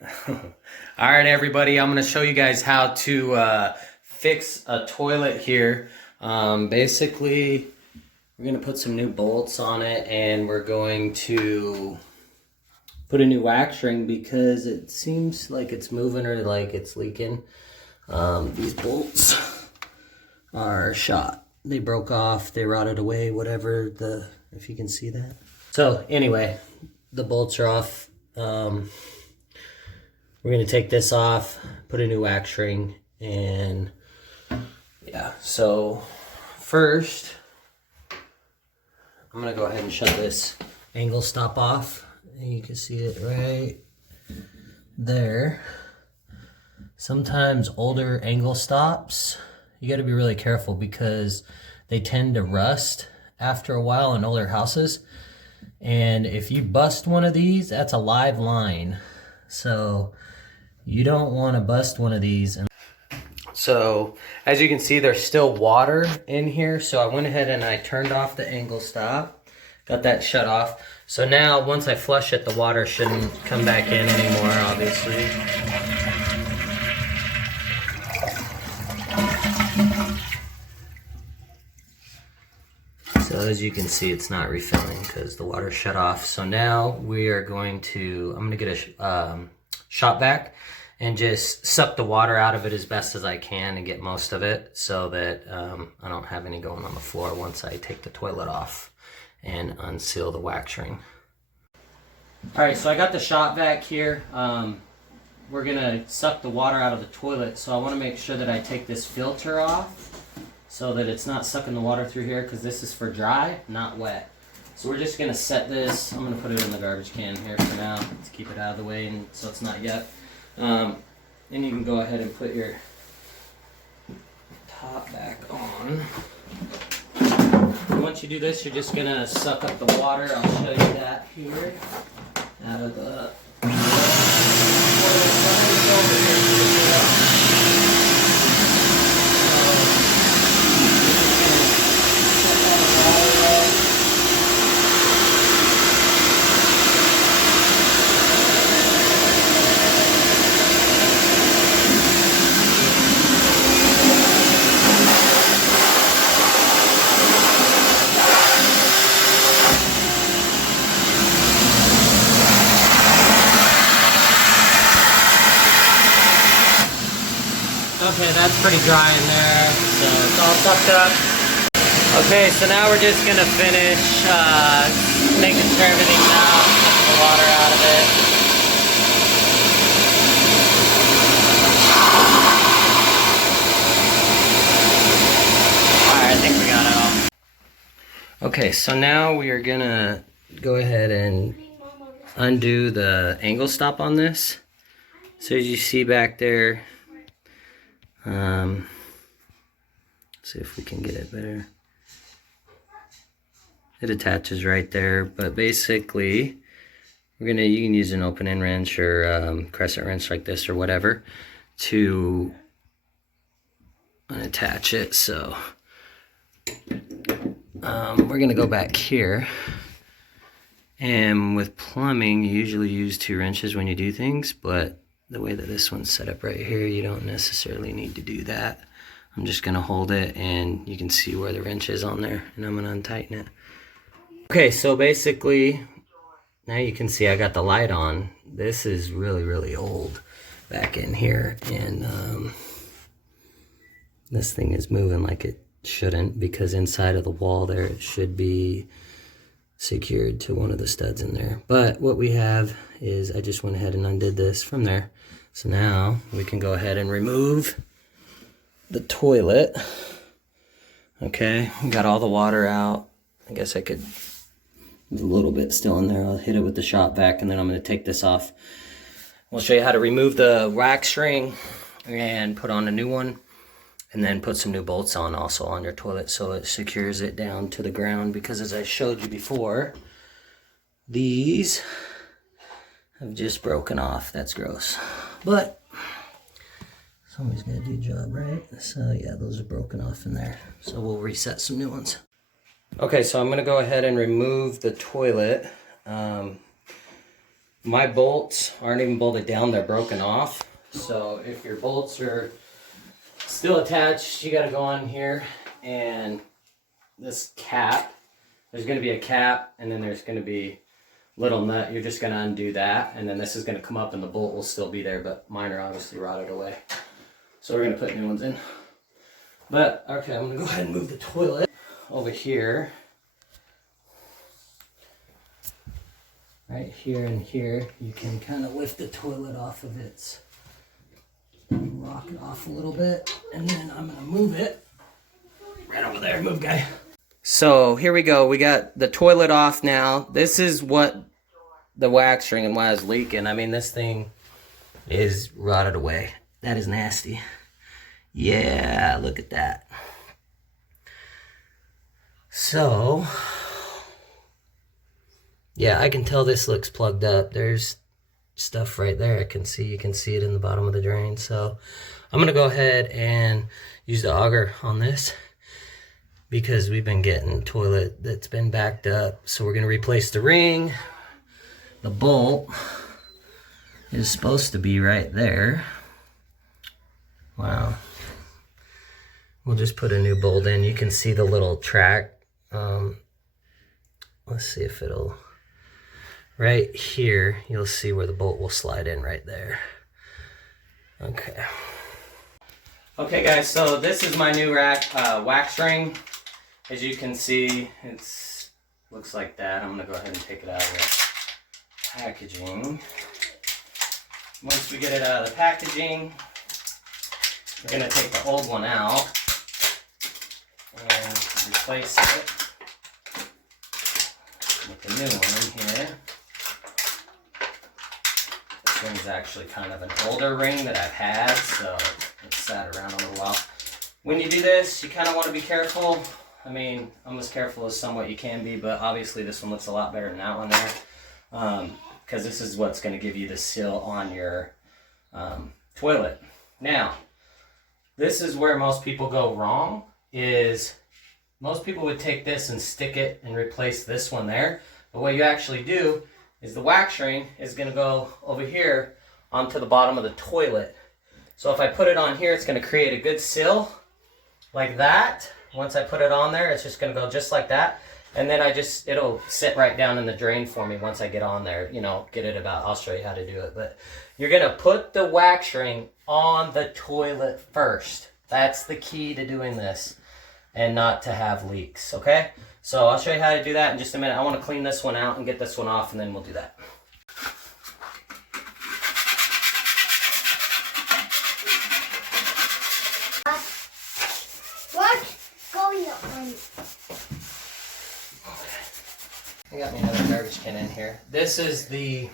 All right, everybody, I'm going to show you guys how to fix a toilet here. Basically, we're going to put some new bolts on it, and we're going to put a new wax ring because it seems like it's moving or like it's leaking. These bolts are shot. They broke off, they rotted away, whatever, if you can see that. So anyway, the bolts are off. We're going to take this off, put a new wax ring, and yeah. So first, I'm going to go ahead and shut this angle stop off. And you can see it right there. Sometimes older angle stops, you got to be really careful because they tend to rust after a while in older houses. And if you bust one of these, that's a live line. So you don't want to bust one of these. So as you can see, there's still water in here. So I went ahead and I turned off the angle stop, got that shut off. So now once I flush it, the water shouldn't come back in anymore, obviously. So as you can see, it's not refilling because the water shut off. So now we are going to, I'm going to get a shop vac and just suck the water out of it as best as I can and get most of it so that I don't have any going on the floor once I take the toilet off and unseal the wax ring. All right, so I got the shop vac here. We're gonna suck the water out of the toilet, so I want to make sure that I take this filter off so that it's not sucking the water through here, because this is for dry, not wet. So we're just gonna set this, I'm gonna put it in the garbage can here for now to keep it out of the way and so it's not yet. And you can go ahead and put your top back on. And once you do this, you're just gonna suck up the water. I'll show you that here out of the Okay, that's pretty dry in there, so it's all sucked up. Okay, so now we're just gonna finish making sure everything's out, get the water out of it. Alright, I think we got it all. Okay, so now we are gonna go ahead and undo the angle stop on this. So as you see back there, see if we can get it better. It attaches right there, but basically you can use an open end wrench or crescent wrench like this or whatever to unattach it. So we're gonna go back here, and with plumbing you usually use 2 wrenches when you do things, but the way that this one's set up right here, you don't necessarily need to do that. I'm just gonna hold it and you can see where the wrench is on there, and I'm gonna untighten it. Okay, so basically, now you can see I got the light on. This is really, really old back in here, and this thing is moving like it shouldn't, because inside of the wall there it should be secured to one of the studs in there. But what we have is I just went ahead and undid this from there. So now we can go ahead and remove the toilet. Okay, we got all the water out. I guess I could, there's a little bit still in there. I'll hit it with the shop vac, and then I'm going to take this off. We'll show you how to remove the wax ring and put on a new one, and then put some new bolts on also on your toilet so it secures it down to the ground, because as I showed you before, these have just broken off. That's gross, but somebody's gonna do a job, right? So yeah, those are broken off in there, so we'll reset some new ones. Okay, so I'm gonna go ahead and remove the toilet. My bolts aren't even bolted down, they're broken off. So if your bolts are still attached, you gotta go on here and this cap, there's gonna be a cap and then there's gonna be little nut. You're just gonna undo that and then this is gonna come up and the bolt will still be there, but mine are obviously rotted away. So we're gonna put new ones in. But okay, I'm gonna go ahead and move the toilet over here. Right here and here, you can kind of lift the toilet off of its, rock it off a little bit, and then I'm gonna move it right over there. Move, guy. So here we go. We got the toilet off now. This is what the wax ring and why it's leaking. I mean, this thing is rotted away. That is nasty. Yeah, look at that. So, yeah, I can tell this looks plugged up. There's stuff right there. You can see it in the bottom of the drain. So I'm gonna go ahead and use the auger on this because we've been getting toilet that's been backed up. So we're gonna replace the ring. The bolt is supposed to be right there. Wow. We'll just put a new bolt in. You can see the little track. Let's see if it'll, right here, you'll see where the bolt will slide in right there. Okay. Okay guys, so this is my new wax ring. As you can see, it's looks like that. I'm gonna go ahead and take it out of the packaging. Once we get it out of the packaging, we're gonna take the old one out and replace it with the new one here. This ring's actually kind of an older ring that I've had, so it's sat around a little while. When you do this, you kind of want to be careful. I mean, I'm as careful as somewhat you can be, but obviously this one looks a lot better than that one there, because this is what's going to give you the seal on your toilet. Now, this is where most people go wrong, is most people would take this and stick it and replace this one there. But what you actually do is the wax ring is going to go over here onto the bottom of the toilet. So if I put it on here, it's going to create a good seal like that. Once I put it on there, it's just going to go just like that. And then it'll sit right down in the drain for me once I get on there. You know, get it about, I'll show you how to do it. But you're going to put the wax ring on the toilet first. That's the key to doing this and not to have leaks, okay? So I'll show you how to do that in just a minute. I want to clean this one out and get this one off and then we'll do that. What's going on? I got me another garbage can in here. This is the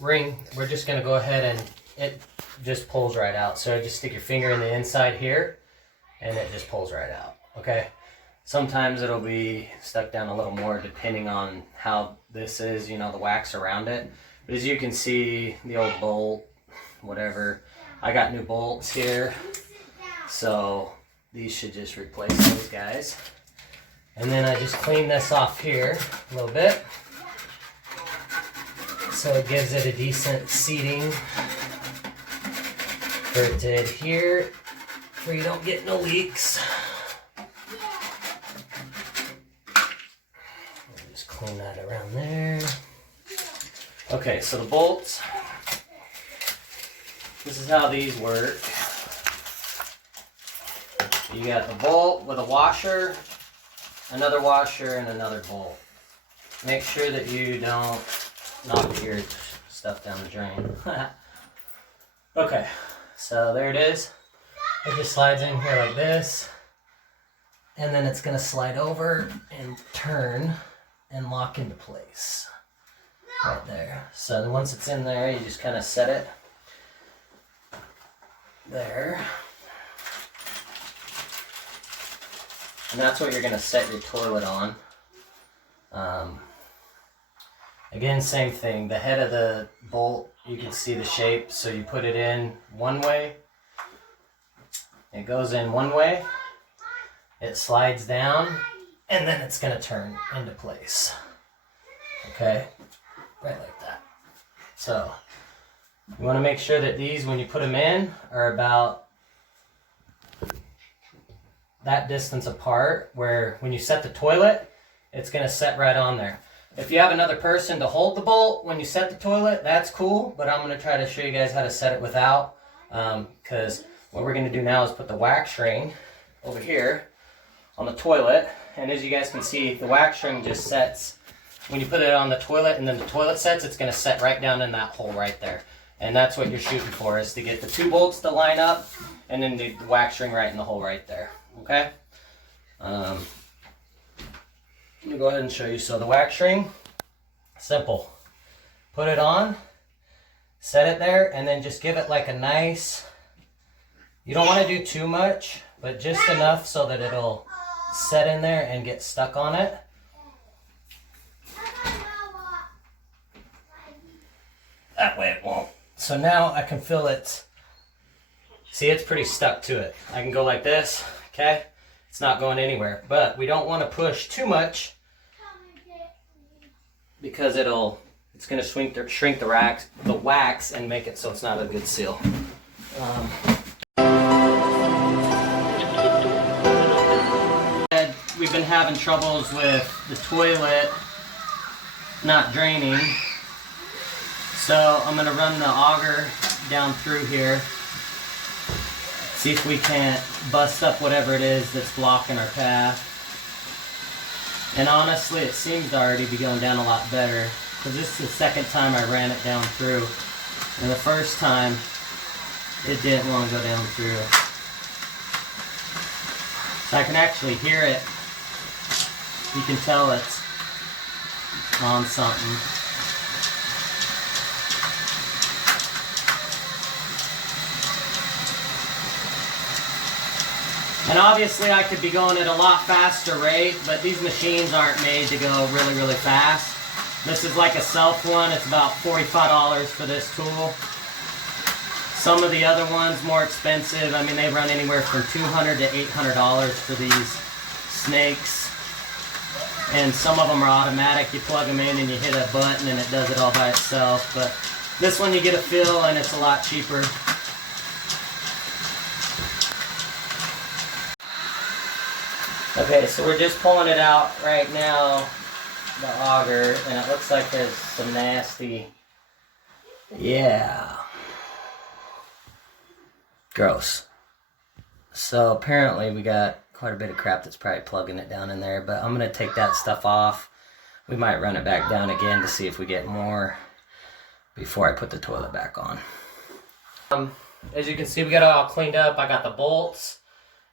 ring. We're just going to go ahead and it just pulls right out. So just stick your finger in the inside here and it just pulls right out, okay? Sometimes it'll be stuck down a little more depending on how this is, you know, the wax around it. But as you can see, the old bolt, whatever, I got new bolts here. So these should just replace those guys. And then I just clean this off here a little bit. So it gives it a decent seating for it to adhere, where you don't get no leaks. Just clean that around there. Okay, so the bolts. This is how these work. You got the bolt with a washer, another washer, and another bolt. Make sure that you don't knock your stuff down the drain. Okay, so there it is. It just slides in here like this. And then it's going to slide over and turn and lock into place. Right there. So then once it's in there, you just kind of set it there. And that's what you're going to set your toilet on. Again, same thing. The head of the bolt, you can see the shape. So you put it in one way. It goes in one way. It slides down. And then it's going to turn into place. Okay? right like that. So you want to make sure that these, when you put them in, are about that distance apart, where when you set the toilet, it's going to set right on there. If you have another person to hold the bolt when you set the toilet, that's cool, but I'm going to try to show you guys how to set it without, because what we're going to do now is put the wax ring over here on the toilet, and as you guys can see, the wax ring just sets. When you put it on the toilet and then the toilet sets, it's going to set right down in that hole right there. And that's what you're shooting for, is to get the 2 bolts to line up and then the wax ring right in the hole right there. Okay? Let me go ahead and show you. So the wax ring, simple. Put it on, set it there, and then just give it like a nice, you don't want to do too much, but just enough so that it'll set in there and get stuck on it. That way it won't. So now I can feel it. See, it's pretty stuck to it. I can go like this, okay? It's not going anywhere, but we don't want to push too much because it's going to shrink the wax and make it so it's not a good seal. We've been having troubles with the toilet not draining, so I'm going to run the auger down through here, see if we can't bust up whatever it is that's blocking our path. And honestly, it seems to already be going down a lot better, because this is the second time I ran it down through, and the first time it didn't want to go down through. So I can actually hear it. You can tell it's on something. And obviously I could be going at a lot faster rate, but these machines aren't made to go really, really fast. This is like a self one. It's about $45 for this tool. Some of the other ones more expensive. I mean, they run anywhere from $200 to $800 for these snakes. And some of them are automatic. You plug them in and you hit a button and it does it all by itself. But this one you get a feel and it's a lot cheaper. Okay, so we're just pulling it out right now, the auger, and it looks like there's some nasty, yeah, gross. So apparently we got quite a bit of crap that's probably plugging it down in there, but I'm going to take that stuff off. We might run it back down again to see if we get more before I put the toilet back on. As you can see, we got it all cleaned up. I got the bolts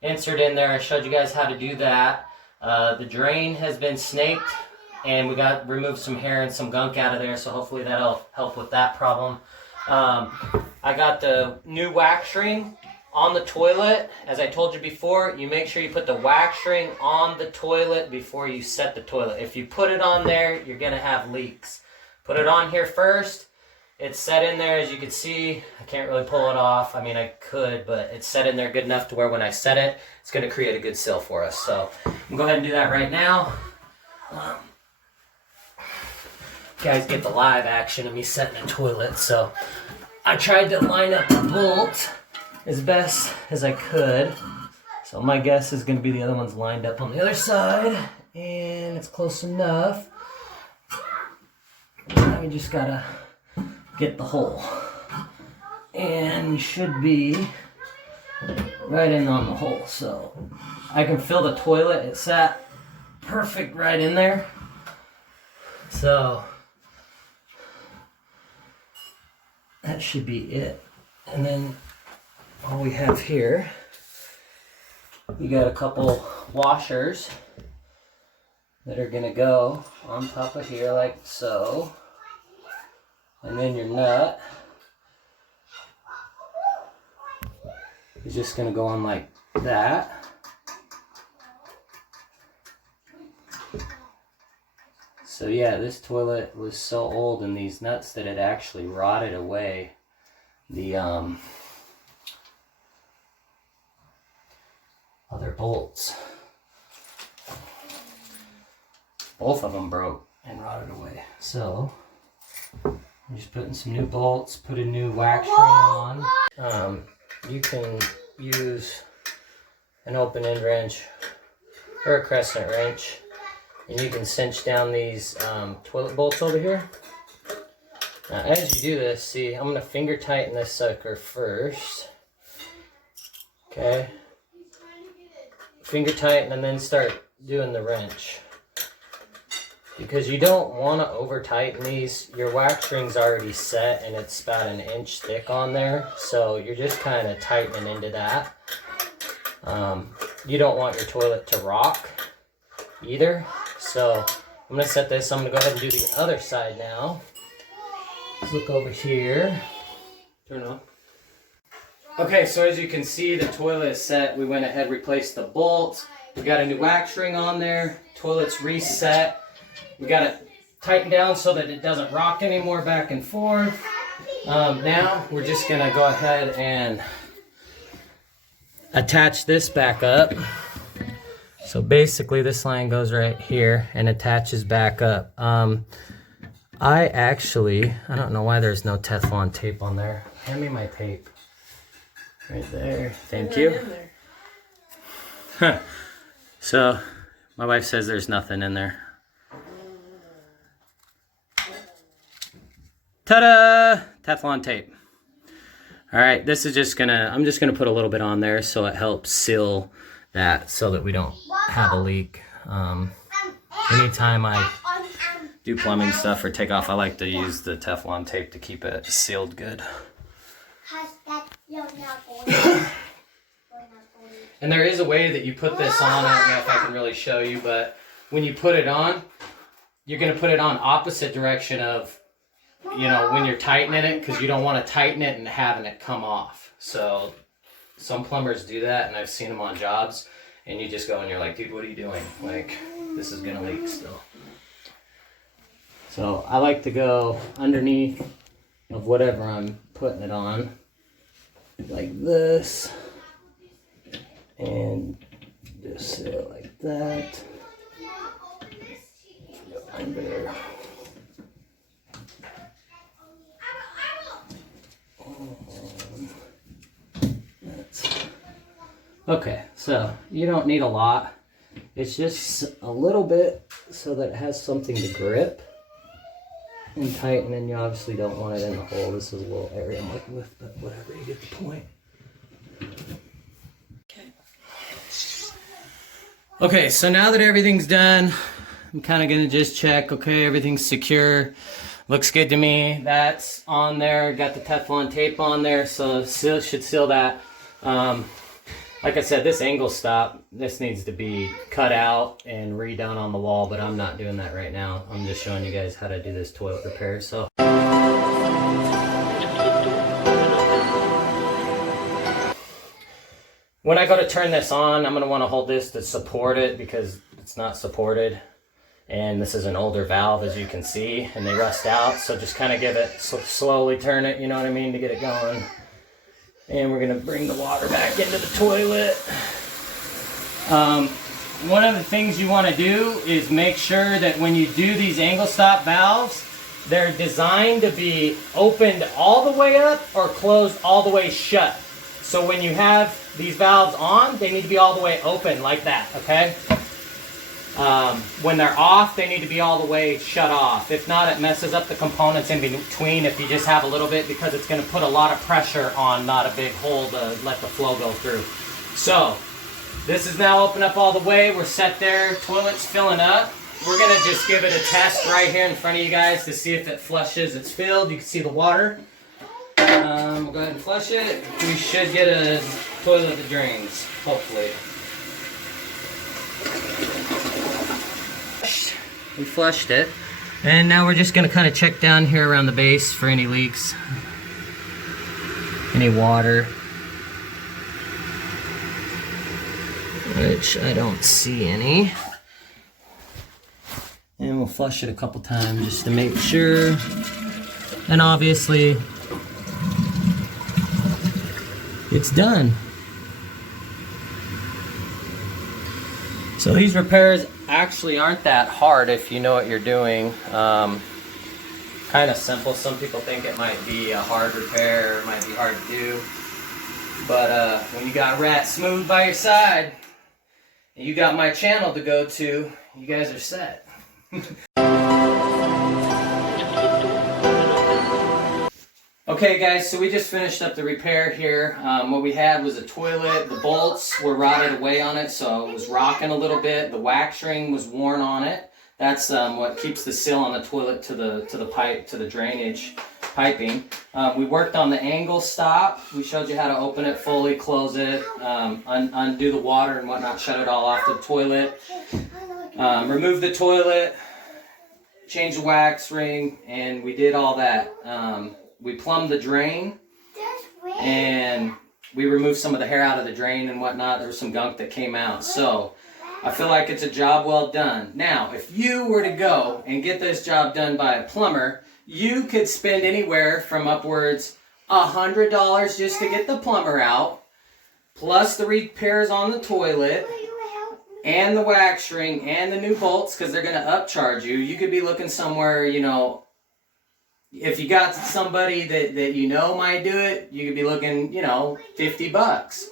insert in there. I showed you guys how to do that. The drain has been snaked, and we got removed some hair and some gunk out of there, so hopefully that'll help with that problem. I got the new wax ring on the toilet. As I told you before, you make sure you put the wax ring on the toilet before you set the toilet. If you put it on there, you're gonna have leaks. Put it on here first. It's set in there, as you can see. I can't really pull it off. I mean, I could, but it's set in there good enough to where when I set it, it's going to create a good seal for us. So I'm going to go ahead and do that right now. Guys get the live action of me setting a toilet. So I tried to line up the bolt as best as I could. So my guess is going to be the other one's lined up on the other side. And it's close enough. Now we just got to get the hole, and we should be right in on the hole. So I can fill the toilet. It sat perfect right in there. So that should be it. And then all we have here, we got a couple washers that are gonna go on top of here like so. And then your nut is just going to go on like that. So yeah, this toilet was so old in these nuts that it actually rotted away the other bolts. Both of them broke and rotted away. So I'm just putting some new bolts, put a new wax ring on. You can use an open end wrench or a crescent wrench, and you can cinch down these toilet bolts over here. Now, as you do this, see, I'm gonna finger tighten this sucker first. Okay. Finger tighten and then start doing the wrench. Because you don't want to over tighten these. Your wax ring's already set and it's about an inch thick on there. So you're just kind of tightening into that. You don't want your toilet to rock either. So I'm going to set this. I'm going to go ahead and do the other side now. Let's look over here. Turn on. Okay, so as you can see, the toilet is set. We went ahead, replaced the bolts. We got a new wax ring on there. Toilet's reset. We got it tightened down so that it doesn't rock anymore back and forth. Now we're just gonna go ahead and attach this back up. So basically this line goes right here and attaches back up. I don't know why there's no Teflon tape on there. Hand me my tape. Right there. Thank you. Huh. So my wife says there's nothing in there. Ta-da! Teflon tape. All right, this is I'm just gonna put a little bit on there so it helps seal that so that we don't have a leak. Anytime I do plumbing stuff or take off, I like to use the Teflon tape to keep it sealed good. And there is a way that you put this on. I don't know if I can really show you, but when you put it on, you're gonna put it on opposite direction of, you know, when you're tightening it, because you don't want to tighten it and having it come off. So some plumbers do that, and I've seen them on jobs, and you just go and you're like, dude, what are you doing? Like, this is gonna leak still. So I like to go underneath of whatever I'm putting it on, like this, and just sit it like that. Go under. Okay, so you don't need a lot. It's just a little bit so that it has something to grip and tighten, and you obviously don't want it in the hole. This is a little area I'm working with, but whatever, you get the point. Okay, so now that everything's done, I'm kind of going to just check, okay, everything's secure. Looks good to me. That's on there. Got the Teflon tape on there, so should seal that. Like I said, this angle stop, this needs to be cut out and redone on the wall, but I'm not doing that right now. I'm just showing you guys how to do this toilet repair. So when I go to turn this on, I'm going to want to hold this to support it because it's not supported. And this is an older valve, as you can see, and they rust out. So just kind of give it, slowly turn it, you know what I mean, to get it going. And we're gonna bring the water back into the toilet. One of the things you wanna do is make sure that when you do these angle stop valves, they're designed to be opened all the way up or closed all the way shut. So when you have these valves on, they need to be all the way open like that, okay? When they're off, they need to be all the way shut off. If not, it messes up the components in between if you just have a little bit, because it's going to put a lot of pressure on not a big hole to let the flow go through. So this is now open up all the way. We're set there. Toilet's filling up. We're going to just give it a test right here in front of you guys to see if it flushes. It's filled. You can see the water. We'll go ahead and flush it. We should get a toilet that drains, hopefully. We flushed it, and now we're just going to kind of check down here around the base for any leaks, any water, which I don't see any. And we'll flush it a couple times just to make sure. And obviously it's done. So these repairs actually aren't that hard if you know what you're doing. Kind of simple. Some people think it might be a hard repair, or it might be hard to do. But when you got Rat Smooth by your side, and you got my channel to go to, you guys are set. Okay guys, so we just finished up the repair here. What we had was a toilet. The bolts were rotted away on it, so it was rocking a little bit. The wax ring was worn on it. That's what keeps the seal on the toilet to the pipe, to the drainage piping. We worked on the angle stop. We showed you how to open it fully, close it, undo the water and whatnot, shut it all off the toilet. Remove the toilet, change the wax ring, and we did all that. We plumbed the drain, and we removed some of the hair out of the drain and whatnot. There was some gunk that came out. So I feel like it's a job well done. Now, if you were to go and get this job done by a plumber, you could spend anywhere from upwards $100 just to get the plumber out, plus the repairs on the toilet, and the wax ring, and the new bolts, because they're going to upcharge you. You could be looking somewhere, you know, if you got somebody that you know might do it, you could be looking, you know, $50.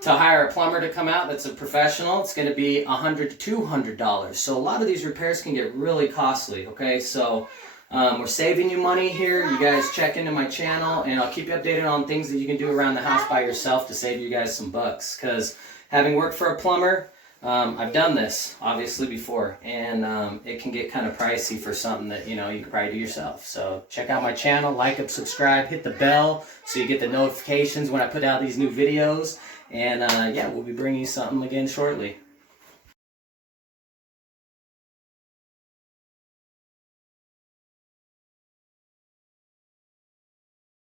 To hire a plumber to come out that's a professional, it's going to be $100 to $200. So a lot of these repairs can get really costly, okay? So we're saving you money here. You guys check into my channel, and I'll keep you updated on things that you can do around the house by yourself to save you guys some bucks. Because having worked for a plumber, I've done this obviously before, and it can get kind of pricey for something that, you know, you could probably do yourself. So check out my channel, like and subscribe, hit the bell so you get the notifications when I put out these new videos, and yeah, we'll be bringing you something again shortly.